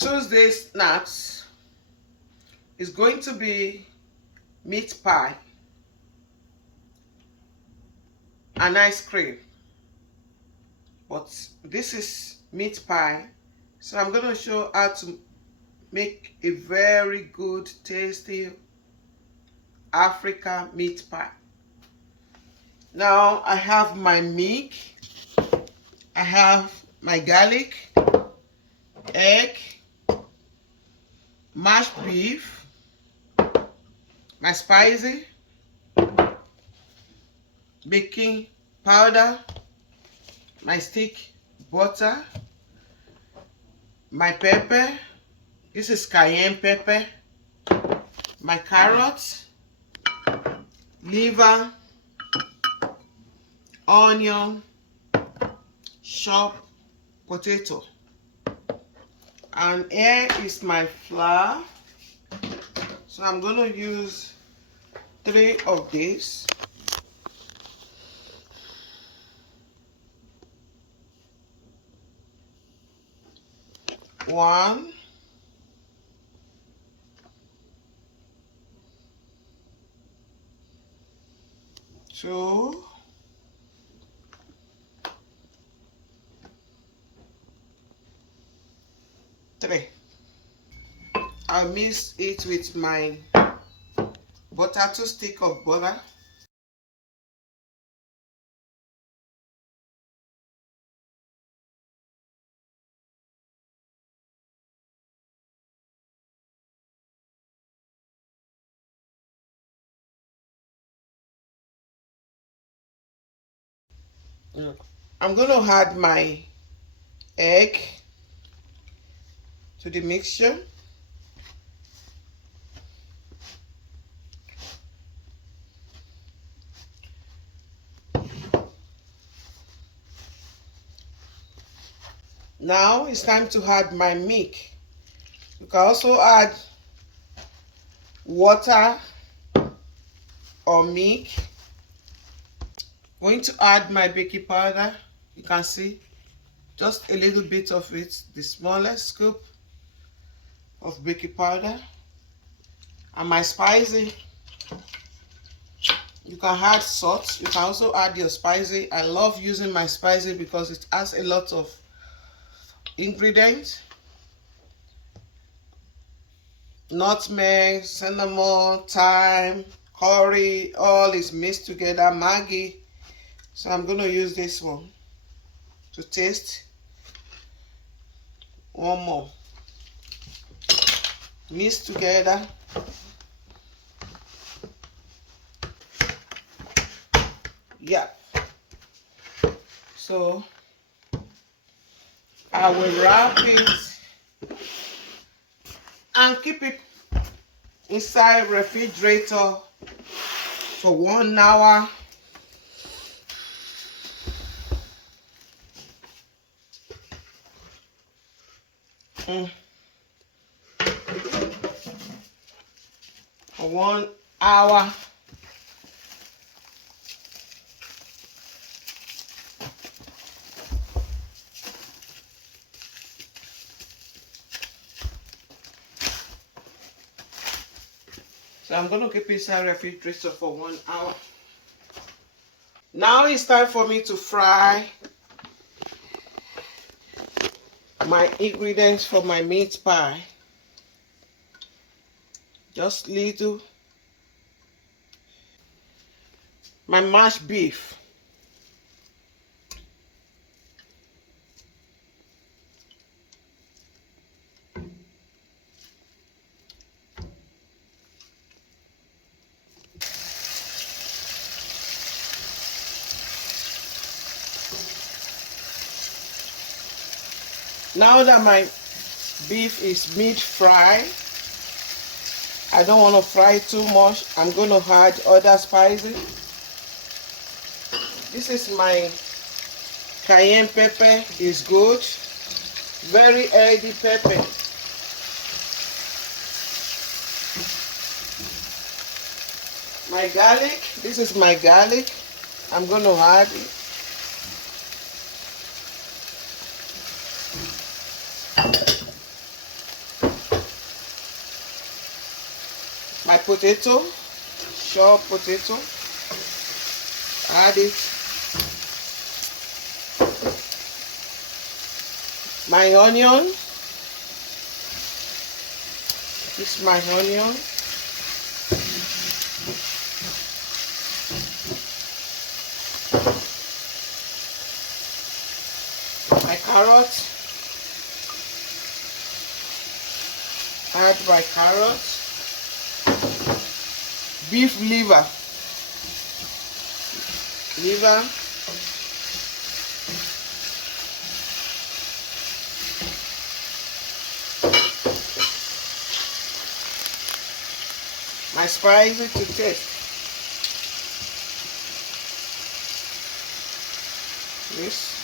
Tuesday snacks is going to be meat pie and ice cream. But this is meat pie. So I'm going to show how to make a very good, tasty Africa meat pie. Now I have my meat. I have my garlic, egg, mashed beef, my spicy, baking powder, my stick butter, my pepper. This is cayenne pepper, my carrots, liver, onion, chopped potato. And here is my flour. So I'm going to use 3 of these. One, two, three. I'll mix it with my butter, 2 sticks of butter. I'm going to add my egg to the mixture. Now it's time to add my milk. You can also add water or milk. Going to add my baking powder. You can see just a little bit of it, the smallest scoop of baking powder, and my spicy. You can add salt. You can also add your spicy. I love using my spicy because it has a lot of ingredients: nutmeg, cinnamon, thyme, curry, all is mixed together, Maggi. So I'm going to use this one to taste. One more. Mix together. Yeah. So I will wrap it and keep it inside refrigerator for 1 hour. For 1 hour. So I'm going to keep it inside refrigerator for 1 hour. Now it's time for me to fry my ingredients for my meat pie. Just little. My mashed beef. Now that my beef is mid-fry, I don't want to fry too much. I'm going to add other spices. This is my cayenne pepper. Is good. Very healthy pepper. My garlic. This is my garlic. I'm going to add it. my potato, short potato, add it, my onion, this is my onion, my carrot, add my carrot, beef liver, my spicy to taste, this,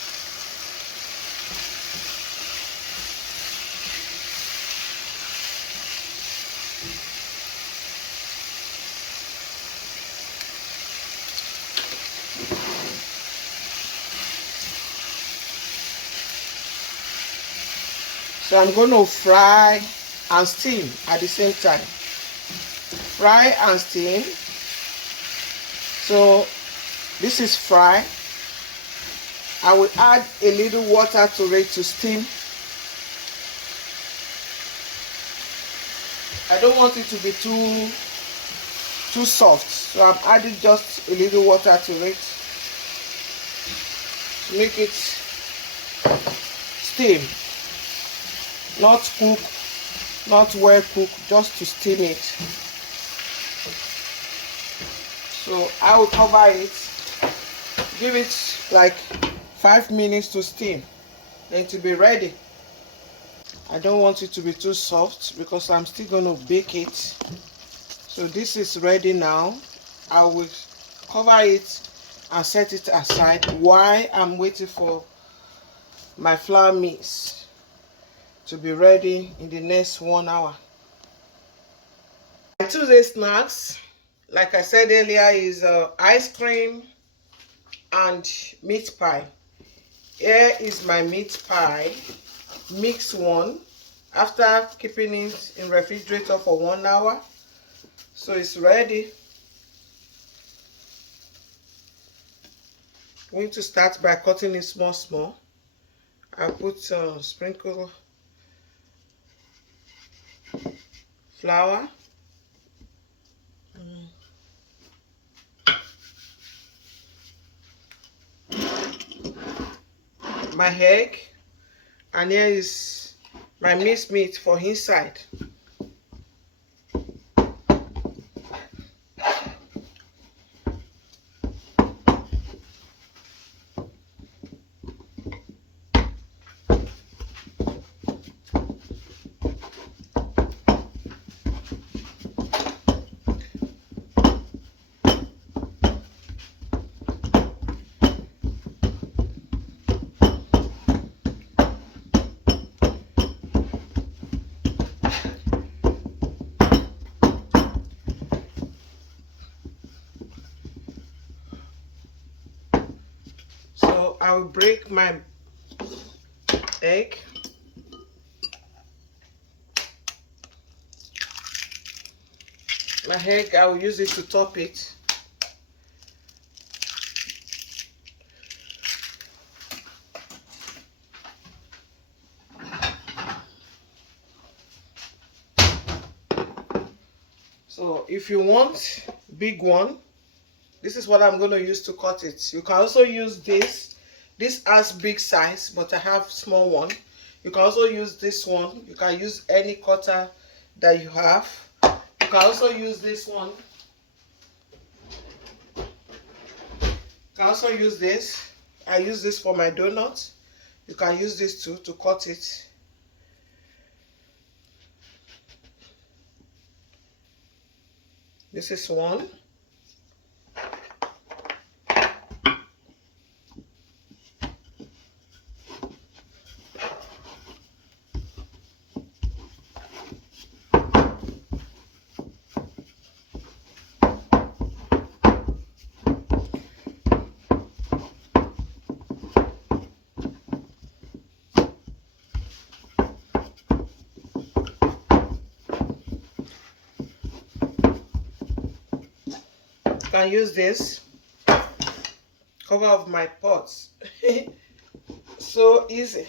so I'm going to fry and steam at the same time. Fry and steam. So this is fry. I will add a little water to it to steam. I don't want it to be too soft, so I'm adding just a little water to it to make it steam. Not cook, not well cooked, just to steam it. So I will cover it, give it like 5 minutes to steam, then to be ready. I don't want it to be too soft because I'm still going to bake it. So this is ready now. I will cover it and set it aside while I'm waiting for my flour mix to be ready in the next 1 hour. My Tuesday snacks, like I said earlier, is ice cream and meat pie. Here is my meat pie, mixed one, after keeping it in refrigerator for 1 hour. So it's ready. I'm going to start by cutting it small. I'll put sprinkle flour, my egg, and here is my minced meat for inside. So I will break my egg. My egg, I will use it to top it. So if you want big one, this is what I'm going to use to cut it. You can also use this. This has big size, but I have small one. You can also use this one. You can use any cutter that you have. You can also use this one. You can also use this. I use this for my donuts. You can use this too to cut it. This is one. can use this cover of my pots. So easy.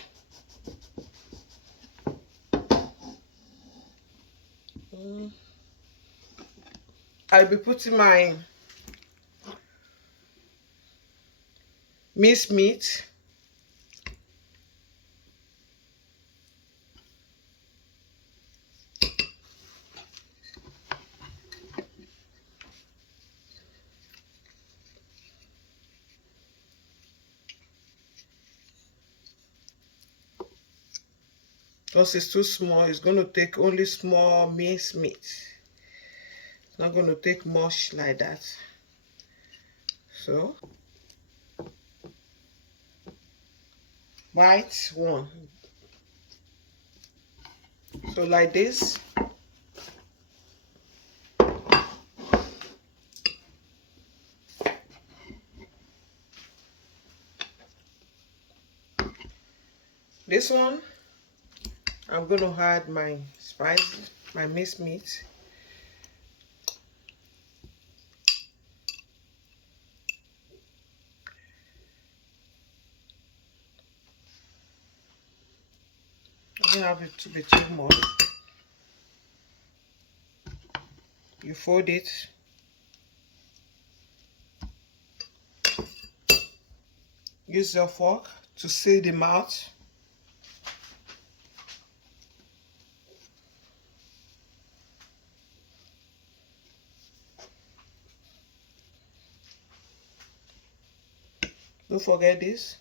I'll be putting my minced meat. Because it's too small, it's going to take only small minced meat. It's not going to take much like that. So, bite one. So like this. This one, I'm going to add my spices, my minced meat. I don't have it to be too much. You fold it. Use your fork to seal the mouth. Don't forget this.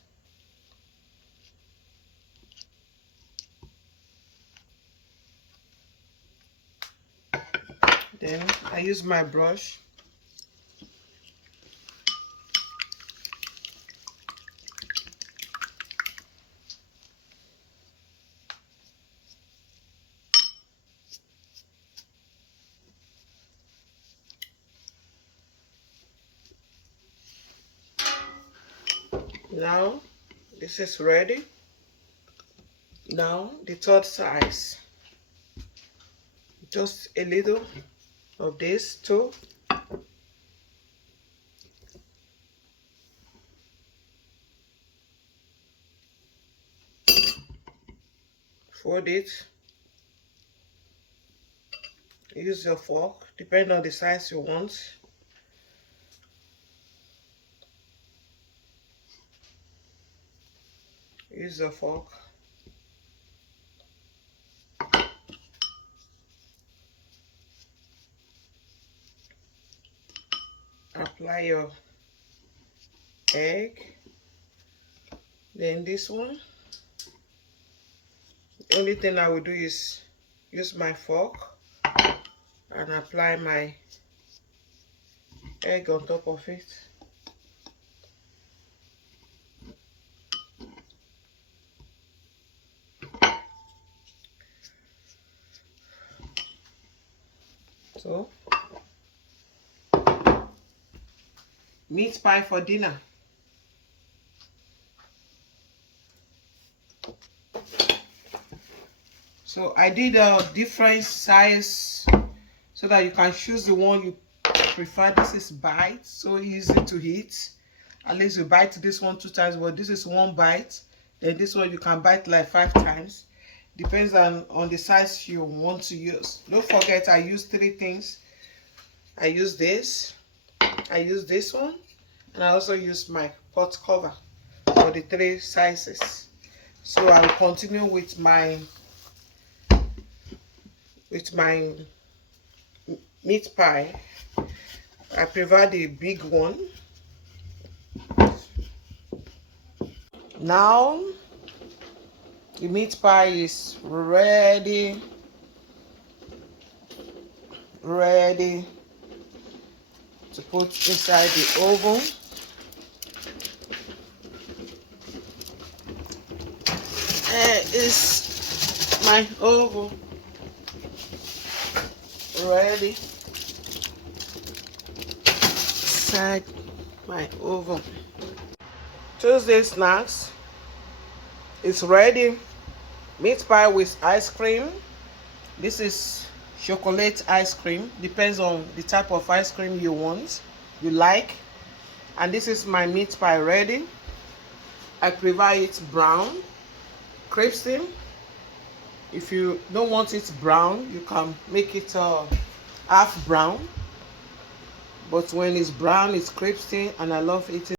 Then I use my brush. Now this is ready. Now the third size. Just a little of this too. Fold it. Use your fork, depending on the size you want. Use your fork. Apply your egg. Then this one. The only thing I will do is use my fork and apply my egg on top of it. So, meat pie for dinner. So I did a different size so that you can choose the one you prefer. This is bite, so easy to eat. At least you bite this one 2 times, but this is 1 bite. Then this one you can bite like 5 times. Depends on the size you want to use. Don't forget I use 3 things. I use this, I use this one, and I also use my pot cover for the 3 sizes. So I will continue with my meat pie. I prefer the big one. Now the meat pie is ready to put inside the oven. There is my oven ready. Inside my oven. Tuesday snacks. It's ready. Meat pie with ice cream. This is chocolate ice cream. Depends on the type of ice cream you want. you like. And this is my meat pie ready. I prefer it brown, crispy. If you don't want it brown, you can make it half brown. But when it's brown, it's crispy, and I love eating